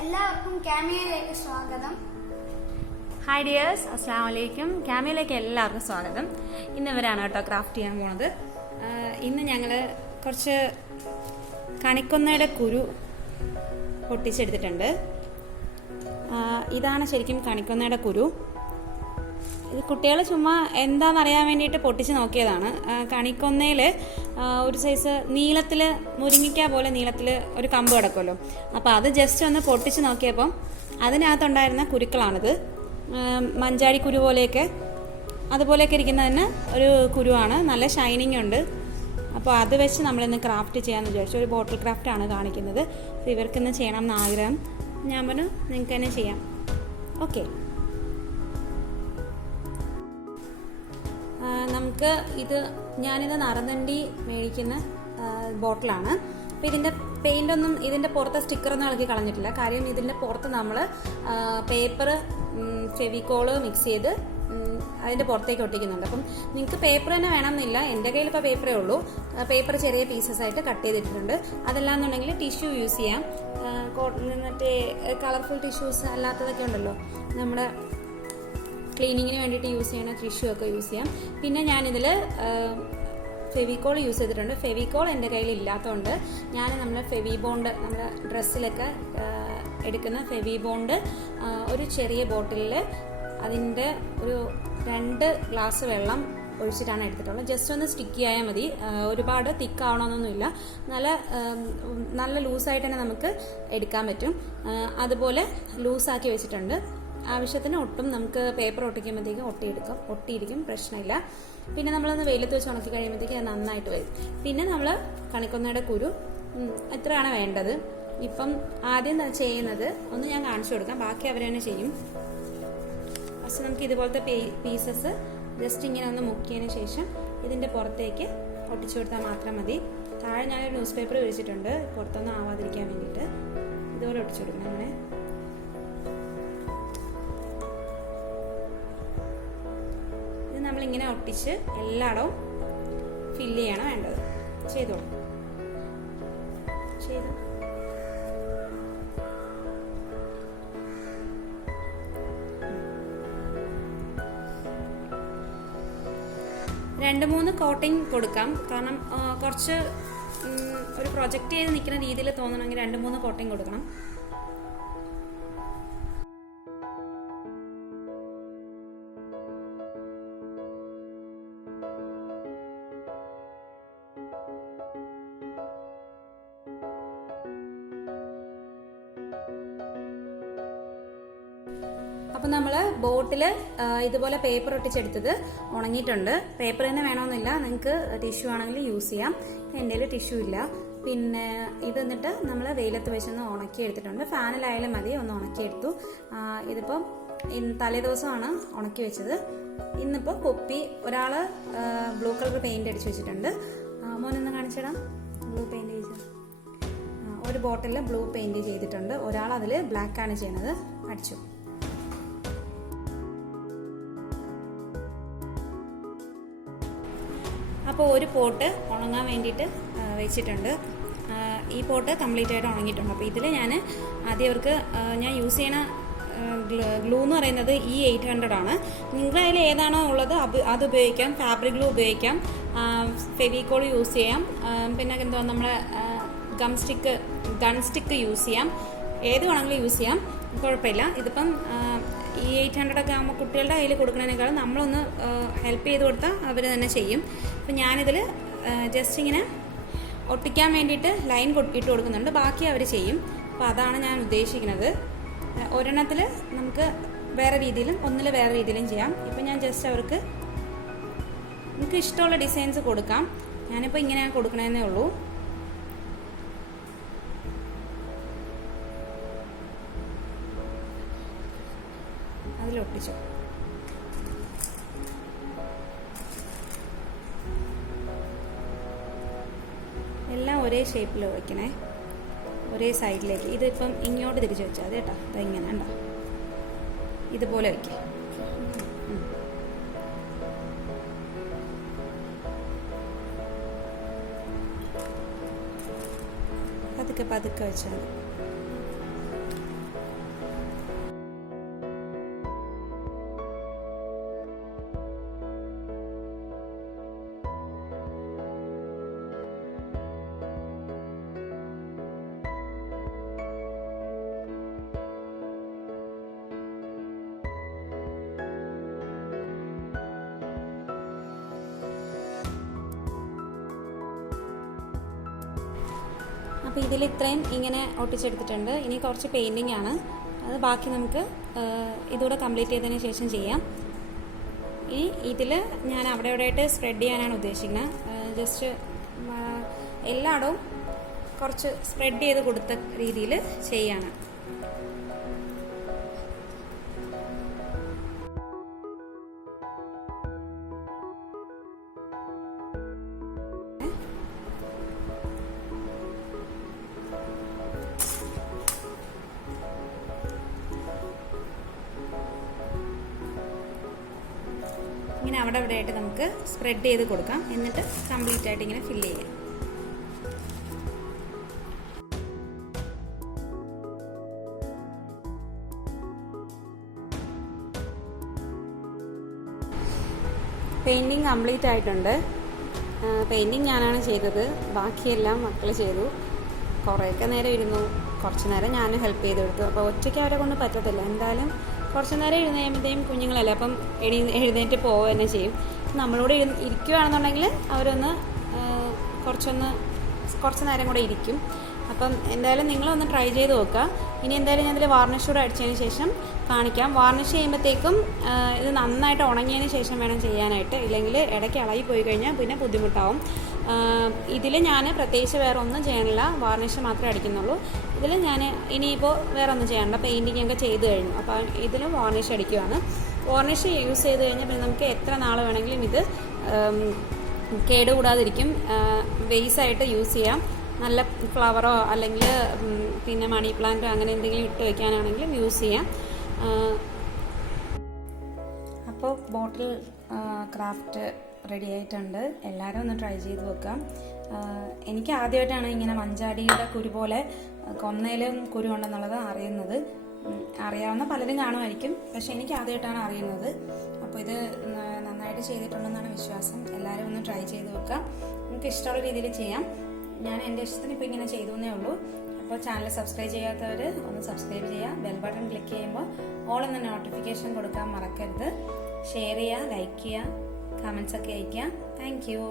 എല്ലാവർക്കും ക്യാമിയയിലേക്ക് സ്വാഗതം. Hi dears, അസ്സാം വലൈക്കും. ക്യാമിയയിലേക്ക് എല്ലാവർക്കും സ്വാഗതം. ഇന്ന് ഇവരാണ് കേട്ടോ ക്രാഫ്റ്റ് ചെയ്യാൻ പോണത്. ഇന്ന് ഞങ്ങൾ കുറച്ച് കണിക്കൊന്നയുടെ കുരു പൊട്ടിച്ചെടുത്തിട്ടുണ്ട്. ഇതാണ് ശരിക്കും കണിക്കൊന്നയുടെ കുരു. ഇത് കുട്ടികൾ ചുമ്മാ എന്താണെന്നറിയാൻ വേണ്ടിയിട്ട് പൊട്ടിച്ച് നോക്കിയതാണ്. കണിക്കൊന്നയിൽ ഒരു സൈസ് നീളത്തിൽ മുരിങ്ങിക്ക പോലെ നീളത്തിൽ ഒരു കമ്പ് കിടക്കുമല്ലോ, അപ്പോൾ അത് ജസ്റ്റ് ഒന്ന് പൊട്ടിച്ച് നോക്കിയപ്പം അതിനകത്തുണ്ടായിരുന്ന കുരുക്കളാണിത്. മഞ്ചാടി കുരു പോലെയൊക്കെ അതുപോലെയൊക്കെ ഇരിക്കുന്ന തന്നെ ഒരു കുരുവാണ്. നല്ല ഷൈനിങ് ഉണ്ട്. അപ്പോൾ അത് വെച്ച് നമ്മളിന്ന് ക്രാഫ്റ്റ് ചെയ്യാമെന്ന് വിചാരിച്ചു. ഒരു ബോട്ടിൽ ക്രാഫ്റ്റാണ് കാണിക്കുന്നത്. അപ്പോൾ ഇവർക്കിന്ന് ചെയ്യണം എന്ന് ആഗ്രഹം. ഞാൻ പറഞ്ഞു നിങ്ങൾക്ക് തന്നെ ചെയ്യാം. ഓക്കെ, നമുക്ക് ഞാനിത് നറുനണ്ടി മേടിക്കുന്ന ബോട്ടിലാണ്. അപ്പോൾ ഇതിൻ്റെ പെയിൻ്റൊന്നും ഇതിൻ്റെ പുറത്തെ സ്റ്റിക്കറൊന്നും ഇളക്കി കളഞ്ഞിട്ടില്ല. കാര്യം ഇതിൻ്റെ പുറത്ത് നമ്മൾ പേപ്പർ ഫെവിക്കോള് മിക്സ് ചെയ്ത് അതിൻ്റെ പുറത്തേക്ക് ഒട്ടിക്കുന്നുണ്ട്. അപ്പം നിങ്ങൾക്ക് പേപ്പർ തന്നെ വേണമെന്നില്ല. എൻ്റെ കയ്യിൽ ഇപ്പോൾ പേപ്പറേ ഉള്ളൂ. പേപ്പർ ചെറിയ പീസസ് ആയിട്ട് കട്ട് ചെയ്തിട്ടുണ്ട്. അതല്ലാന്നുണ്ടെങ്കിൽ ടിഷ്യൂ യൂസ് ചെയ്യാം. മറ്റേ കളർഫുൾ ടിഷ്യൂസ് അല്ലാത്തതൊക്കെ ഉണ്ടല്ലോ, നമ്മുടെ ക്ലീനിങ്ങിന് വേണ്ടിയിട്ട് യൂസ് ചെയ്യുന്ന ടിഷ്യൂ ഒക്കെ യൂസ് ചെയ്യാം. പിന്നെ ഞാനിതിൽ ഫെവിക്കോൾ യൂസ് ചെയ്തിട്ടുണ്ട്. ഫെവിക്കോൾ എൻ്റെ കയ്യിൽ ഇല്ലാത്തതുകൊണ്ട് ഞാൻ നമ്മുടെ ഫെവിബോണ്ട്, നമ്മുടെ ഡ്രസ്സിലൊക്കെ എടുക്കുന്ന ഫെവിബോണ്ട് ഒരു ചെറിയ ബോട്ടിലിൽ അതിൻ്റെ ഒരു 2 ഗ്ലാസ് വെള്ളം ഒഴിച്ചിട്ടാണ് എടുത്തിട്ടുള്ളത്. ജസ്റ്റ് ഒന്ന് സ്റ്റിക്കി ആയാൽ മതി. ഒരുപാട് തിക്കാവണമെന്നൊന്നുമില്ല. നല്ല ലൂസായിട്ട് തന്നെ നമുക്ക് എടുക്കാൻ പറ്റും. അതുപോലെ ലൂസാക്കി വെച്ചിട്ടുണ്ട്. ആവശ്യത്തിന് ഒട്ടും നമുക്ക് പേപ്പർ ഒട്ടിക്കുമ്പോഴത്തേക്കും ഒട്ടിയിരിക്കും, പ്രശ്നമില്ല. പിന്നെ നമ്മളൊന്ന് വെയിലത്ത് വെച്ച് ഉണക്കി കഴിയുമ്പോഴത്തേക്കും അത് നന്നായിട്ട് വരും. പിന്നെ നമ്മൾ കണിക്കൊന്നയുടെ കുരു എത്രയാണ് വേണ്ടത്. ഇപ്പം ആദ്യം ചെയ്യുന്നത് ഒന്ന് ഞാൻ കാണിച്ചു കൊടുക്കാം, ബാക്കി അവർ തന്നെ ചെയ്യും. ഫസ്റ്റ് നമുക്ക് ഇതുപോലത്തെ പീസസ് ജസ്റ്റ് ഇങ്ങനെ ഒന്ന് മുക്കിയതിന് ശേഷം ഇതിൻ്റെ പുറത്തേക്ക് ഒട്ടിച്ചു കൊടുത്താൽ മാത്രം മതി. താഴെ ഞാനൊരു ന്യൂസ് പേപ്പർ വിരിച്ചിട്ടുണ്ട്, പുറത്തൊന്നും ആവാതിരിക്കാൻ വേണ്ടിയിട്ട്. ഇതുപോലെ ഒട്ടിച്ചു കൊടുക്കണം. അങ്ങനെ നമ്മളിങ്ങനെ ഒട്ടിച്ച് എല്ലായിടവും ഫില്ല് ചെയ്യണം വേണ്ടത്. ചെയ്തോളൂ. ചെയ്തു. രണ്ട് മൂന്ന് കോട്ടിങ് കൊടുക്കാം. കാരണം കുറച്ച് ഒരു പ്രൊജക്റ്റ് ചെയ്ത് നിൽക്കുന്ന രീതിയിൽ തോന്നണമെങ്കിൽ 2-3 കോട്ടിങ് കൊടുക്കണം. അപ്പം നമ്മൾ ബോട്ടിൽ ഇതുപോലെ പേപ്പർ ഒട്ടിച്ചെടുത്തത് ഉണങ്ങിയിട്ടുണ്ട്. പേപ്പർ തന്നെ വേണമെന്നില്ല, നിങ്ങൾക്ക് ടിഷ്യൂ ആണെങ്കിൽ യൂസ് ചെയ്യാം. എൻ്റെ കയ്യിൽ ടിഷ്യൂ ഇല്ല. പിന്നെ ഇത് എന്നിട്ട് നമ്മൾ വെയിലത്ത് വെച്ചൊന്ന് ഉണക്കി എടുത്തിട്ടുണ്ട്. ഫാനിലായാലും മതി, ഒന്ന് ഉണക്കിയെടുത്തു. ഇതിപ്പം തലേ ദിവസമാണ് ഉണക്കി വെച്ചത്. ഇന്നിപ്പോൾ കുപ്പി ഒരാൾ ബ്ലൂ കളർ പെയിന്റ് അടിച്ചു വെച്ചിട്ടുണ്ട്. മോനൊന്ന് കാണിച്ചിടാം. ബ്ലൂ പെയിന്റ് ചെയ്ത് ഒരു ബോട്ടിൽ ബ്ലൂ പെയിന്റ് ചെയ്തിട്ടുണ്ട്. ഒരാൾ അതിൽ ബ്ലാക്കാണ് ചെയ്യുന്നത്, അടിച്ചു. അപ്പോൾ ഒരു പോട്ട് ഉണങ്ങാൻ വേണ്ടിയിട്ട് വെച്ചിട്ടുണ്ട്. ഈ പോട്ട് കംപ്ലീറ്റ് ആയിട്ട് ഉണങ്ങിയിട്ടുണ്ട്. അപ്പോൾ ഇതിൽ ഞാൻ യൂസ് ചെയ്യണ ഗ്ലൂ എന്ന് പറയുന്നത് E800 ആണ്. നിങ്ങളുടെ കയ്യിൽ ഏതാണോ ഉള്ളത് അത് ഉപയോഗിക്കാം. ഫാബ്രിക് ഗ്ലൂ ഉപയോഗിക്കാം, ഫെവിക്കോൾ യൂസ് ചെയ്യാം, പിന്നെ എന്തുവാ നമ്മുടെ ഗൺ സ്റ്റിക്ക് യൂസ് ചെയ്യാം. ഏത് വേണമെങ്കിലും യൂസ് ചെയ്യാം, കുഴപ്പമില്ല. ഇതിപ്പം E800 ഒക്കെ ആകുമ്പോൾ കുട്ടികളുടെ കയ്യിൽ കൊടുക്കുന്നതിനേക്കാളും നമ്മളൊന്ന് ഹെൽപ്പ് ചെയ്ത് കൊടുത്താൽ അവർ തന്നെ ചെയ്യും. അപ്പം ഞാനിതിൽ ജസ്റ്റ് ഇങ്ങനെ ഒട്ടിക്കാൻ വേണ്ടിയിട്ട് ലൈൻ ഇട്ട് കൊടുക്കുന്നുണ്ട്, ബാക്കി അവർ ചെയ്യും. അപ്പോൾ അതാണ് ഞാൻ ഉദ്ദേശിക്കുന്നത്. ഒരെണ്ണത്തിൽ നമുക്ക് വേറെ രീതിയിലും ഒന്നിൽ വേറെ രീതിയിലും ചെയ്യാം. ഇപ്പം ഞാൻ ജസ്റ്റ് അവർക്ക് നമുക്ക് ഇഷ്ടമുള്ള ഡിസൈൻസ് കൊടുക്കാം. ഞാനിപ്പോൾ ഇങ്ങനെയാണ് കൊടുക്കണമെന്നേ ഉള്ളൂ. അതിലൊട്ടിച്ചു. എല്ലാം ഒരേ ഷേപ്പിൽ വയ്ക്കണേ, ഒരേ സൈഡിലേക്ക്. ഇതിപ്പം ഇങ്ങോട്ട് തിരിച്ച് വെച്ചാൽ അത് കേട്ടോ. ഇങ്ങനെ ഉണ്ടോ, ഇതുപോലെ വയ്ക്കുക. പതുക്കെ വെച്ചാൽ അപ്പോൾ ഇതിൽ ഇത്രയും ഇങ്ങനെ ഒട്ടിച്ചെടുത്തിട്ടുണ്ട്. ഇനി കുറച്ച് പെയിൻറ്റിങ് ആണ്, അത് ബാക്കി നമുക്ക് ഇതുകൂടെ കംപ്ലീറ്റ് ചെയ്തതിന് ശേഷം ചെയ്യാം. ഇനി ഇതിൽ ഞാൻ അവിടെ ഇവിടെയായിട്ട് സ്പ്രെഡ് ചെയ്യാനാണ് ഉദ്ദേശിക്കുന്നത്. ജസ്റ്റ് എല്ലായിടവും കുറച്ച് സ്പ്രെഡ് ചെയ്ത് കൊടുത്ത രീതിയിൽ ചെയ്യാണ്. ഇങ്ങനെ അവിടെ ഇവിടെ ആയിട്ട് നമുക്ക് സ്പ്രെഡ് ചെയ്ത് കൊടുക്കാം. എന്നിട്ട് കംപ്ലീറ്റ് ആയിട്ട് ഇങ്ങനെ ഫില്ല് ചെയ്യാം. പെയിൻറ്റിങ് കംപ്ലീറ്റ് ആയിട്ടുണ്ട്. പെയിൻറ്റിങ് ഞാനാണ് ചെയ്തത്, ബാക്കിയെല്ലാം മക്കൾ ചെയ്തു. കുറേയൊക്കെ നേരം ഇരുന്നു, കുറച്ച് നേരം ഞാൻ ഹെൽപ്പ് ചെയ്ത് കൊടുത്തു. അപ്പോൾ ഒറ്റയ്ക്ക് അവരെ കൊണ്ട് പറ്റത്തില്ല. എന്തായാലും കുറച്ച് നേരം ഇരുന്ന് കഴിയുമ്പോഴത്തേക്കും കുഞ്ഞുങ്ങളല്ലേ, അപ്പം എഴുന്നേറ്റ് പോവുക തന്നെ ചെയ്യും. നമ്മളോട് ഇരിക്കുകയാണെന്നുണ്ടെങ്കിൽ അവരൊന്ന് കുറച്ച് നേരം കൂടെ ഇരിക്കും. അപ്പം എന്തായാലും നിങ്ങളൊന്ന് ട്രൈ ചെയ്ത് നോക്കുക. ഇനി എന്തായാലും ഞാൻ ഇതിൽ വാർണിഷ് കൂടെ അടിച്ചതിന് ശേഷം കാണിക്കാം. വാർണിഷ് ചെയ്യുമ്പോഴത്തേക്കും ഇത് നന്നായിട്ട് ഉണങ്ങിയതിന് ശേഷം വേണം ചെയ്യാനായിട്ട്, ഇല്ലെങ്കിൽ ഇടയ്ക്ക് ഇളകി പോയി കഴിഞ്ഞാൽ പിന്നെ ബുദ്ധിമുട്ടാവും. ഇതിൽ ഞാൻ പ്രത്യേകിച്ച് വേറെ ഒന്നും ചെയ്യണില്ല, വാർണിഷ് മാത്രമേ അടിക്കുന്നുള്ളൂ. ഇതിൽ ഞാൻ ഇനിയിപ്പോൾ വേറെ ഒന്നും ചെയ്യണ്ട, പെയിൻറ്റിങ് ഒക്കെ ചെയ്ത് കഴിഞ്ഞു. അപ്പോൾ ഇതിലും വാർണിഷ് അടിക്കുകയാണ്. വാർണിഷ് യൂസ് ചെയ്ത് കഴിഞ്ഞാൽ പിന്നെ നമുക്ക് എത്ര നാൾ വേണമെങ്കിലും ഇത് കേടുകൂടാതിരിക്കും. വേസായിട്ട് യൂസ് ചെയ്യാം. നല്ല ഫ്ലവറോ അല്ലെങ്കിൽ പിന്നെ മണി പ്ലാന്റോ അങ്ങനെ എന്തെങ്കിലും ഇട്ട് വയ്ക്കാനാണെങ്കിലും യൂസ് ചെയ്യാം. അപ്പോൾ ബോട്ടിൽ ക്രാഫ്റ്റ് റെഡി ആയിട്ടുണ്ട്. എല്ലാവരും ഒന്ന് ട്രൈ ചെയ്ത് നോക്കാം. എനിക്ക് ആദ്യമായിട്ടാണ് ഇങ്ങനെ മഞ്ചാടിയുടെ കുരു പോലെ കൊന്നയിലും കുരു ഉണ്ടെന്നുള്ളത് അറിയുന്നത്. അറിയാവുന്ന പലരും കാണുമായിരിക്കും, പക്ഷെ എനിക്ക് ആദ്യമായിട്ടാണ് അറിയുന്നത്. അപ്പോൾ ഇത് നന്നായിട്ട് ചെയ്തിട്ടുണ്ടെന്നാണ് വിശ്വാസം. എല്ലാവരും ഒന്ന് ട്രൈ ചെയ്ത് നോക്കാം. നമുക്ക് ഇഷ്ടമുള്ള രീതിയിൽ ചെയ്യാം. ഞാൻ എൻ്റെ ഇഷ്ടത്തിന് ഇപ്പോൾ ഇങ്ങനെ ചെയ്തു എന്നേ ഉള്ളൂ. അപ്പോൾ ചാനൽ സബ്സ്ക്രൈബ് ചെയ്യാത്തവർ ഒന്ന് സബ്സ്ക്രൈബ് ചെയ്യുക. ബെൽ ബട്ടൺ ക്ലിക്ക് ചെയ്യുമ്പോൾ ഓൾ എന്ന നോട്ടിഫിക്കേഷൻ കൊടുക്കാൻ മറക്കരുത്. ഷെയർ ചെയ്യുക, ലൈക്ക് ചെയ്യുക, കമൻസ് ഒക്കെ അയയ്ക്കുക. Thank you.